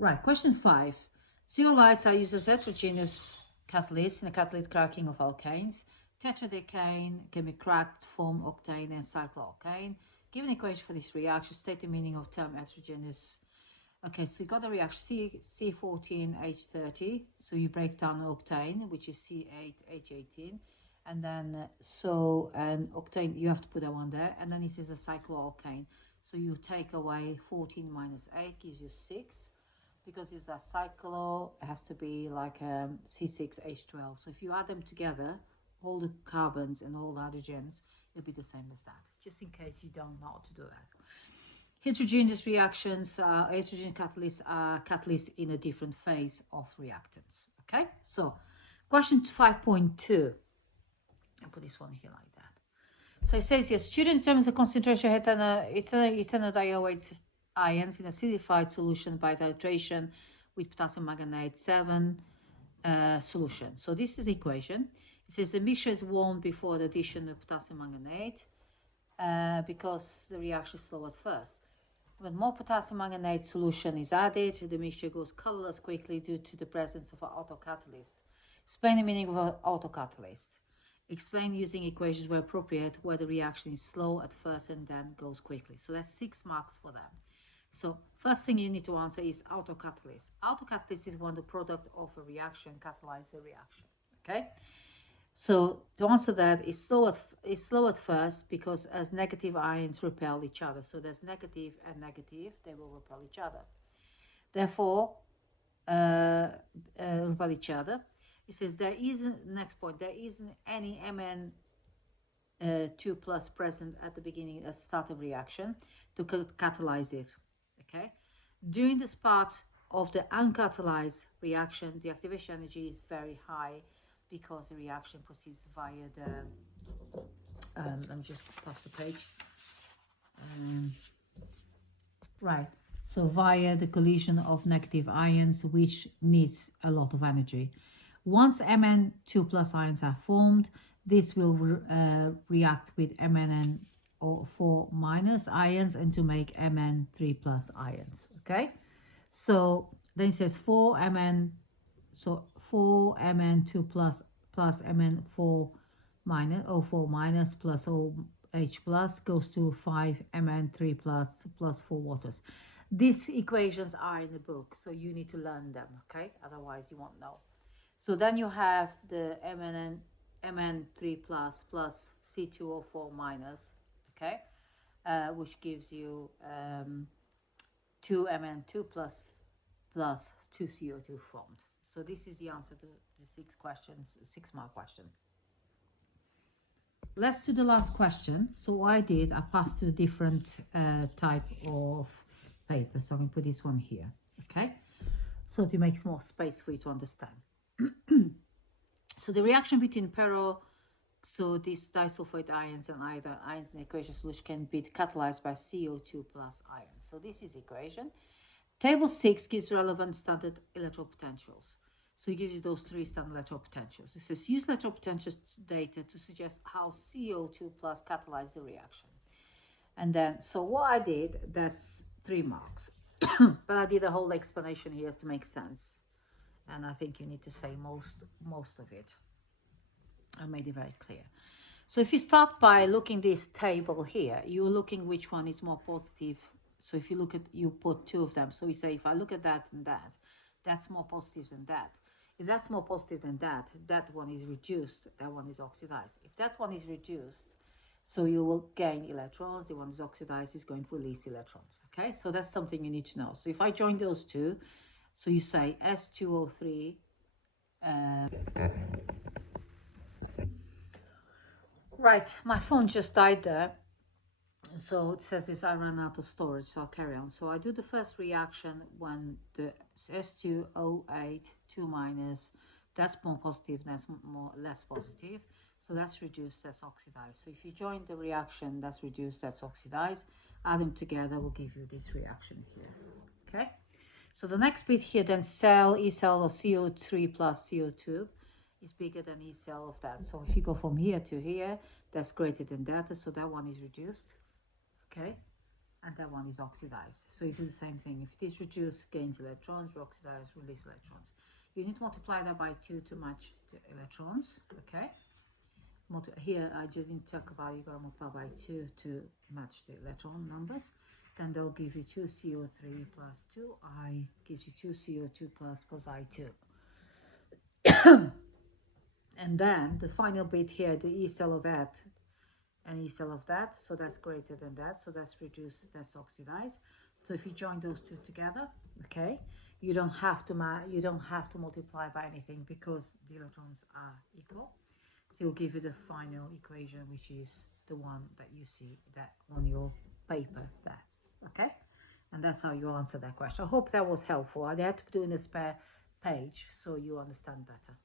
Right, question 5. Zeolites are used as heterogeneous catalysts in the catalytic cracking of alkanes. Tetradecane can be cracked, form octane and cyclooctane. Give an equation for this reaction. State the meaning of term heterogeneous. Okay, so you got the reaction C14H30. So you break down octane, which is C8H18. And then, and octane, you have to put that one there. And then this is a cyclooctane. So you take away 14 minus 8, gives you 6. Because it's a cyclo, it has to be like C6H12. So if you add them together, all the carbons and all the hydrogens, it'll be the same as that. Just in case you don't know how to do that. Heterogeneous reactions, heterogeneous catalysts are catalysts in a different phase of reactants. Okay, so question 5.2. I'll put this one here like that. So it says here, student determines the concentration of ethanol ions in acidified solution by titration with potassium manganate 7 solution. So this is the equation. It says the mixture is warmed before the addition of potassium manganate because the reaction is slow at first. When more potassium manganate solution is added, the mixture goes colorless quickly due to the presence of an autocatalyst. Explain the meaning of an autocatalyst. Explain using equations where appropriate where the reaction is slow at first and then goes quickly. So that's 6 marks for them. So first thing you need to answer is autocatalyst. Autocatalyst is when the product of a reaction catalyzes the reaction. Okay. So to answer that is slow at first because as negative ions repel each other. So there's negative and negative, they will repel each other. Therefore, repel each other. It says there isn't, next point, there isn't any Mn2 plus present at the beginning, at start of reaction to catalyze it. Okay. During this part of the uncatalyzed reaction, the activation energy is very high because the reaction proceeds via the, let me just pass the page. Right, so via the collision of negative ions, which needs a lot of energy. Once Mn2 plus ions are formed, this will react with Mn4 minus ions and to make Mn3 plus ions. Okay, so then it says 4Mn2 plus Mn4 minus O4 minus plus OH plus goes to 5Mn3 plus 4 waters. These equations are in the book, so you need to learn them, okay? Otherwise you won't know. So then you have the Mn3 plus C2O4 minus, okay? Which gives you 2Mn2 plus 2CO2 formed. So this is the answer to the 6 mark question. Let's do the last question. So what I did, I passed to a different type of paper. So I'm going to put this one here, okay? So to make more space for you to understand. So the reaction between so these disulfide ions and either ions in the equation solution can be catalyzed by CO2 plus ions. So this is the equation. Table 6 gives relevant standard electrode potentials. So it gives you those 3 standard electrode potentials. It says use electrode potential data to suggest how CO2 plus catalyzes the reaction. And then, so what I did, that's 3 marks. But I did a whole explanation here to make sense. And I think you need to say most of it. I made it very clear. So if you start by looking this table here, you're looking which one is more positive. So if you look at, you put 2 of them. So you say, if I look at that and that, that's more positive than that. If that's more positive than that, that one is reduced, that one is oxidized. If that one is reduced, so you will gain electrons, the one is oxidized is going to release electrons, okay? So that's something you need to know. So if I join those 2, so you say S2O3, right, my phone just died there. So it says this, I ran out of storage, so I'll carry on. So I do the first reaction when the S2O8, 2 minus, that's more positive, that's less positive. So that's reduced, that's oxidized. So if you join the reaction, that's reduced, that's oxidized, add them together will give you this reaction here, okay? So the next bit here, then E cell of CO3 plus CO2 is bigger than E cell of that. So if you go from here to here, that's greater than that, so that one is reduced, okay? and that one is oxidized. So you do the same thing. If it is reduced, gains electrons, oxidized, release electrons. You need to multiply that by 2 to match the electrons, okay? Here I didn't talk about, you gotta multiply by 2 to match the electron numbers. Then they'll give you 2CO3 plus 2I, gives you 2CO2 plus I2. And then the final bit here, the E cell of that and E cell of that, so that's greater than that, so that's reduced, that's oxidized. So if you join those two together, okay, you don't have to multiply by anything because the electrons are equal. So it'll give you the final equation, which is the one that you see that on your paper there, okay? And that's how you answer that question. I hope that was helpful. I had to do in a spare page so you understand better.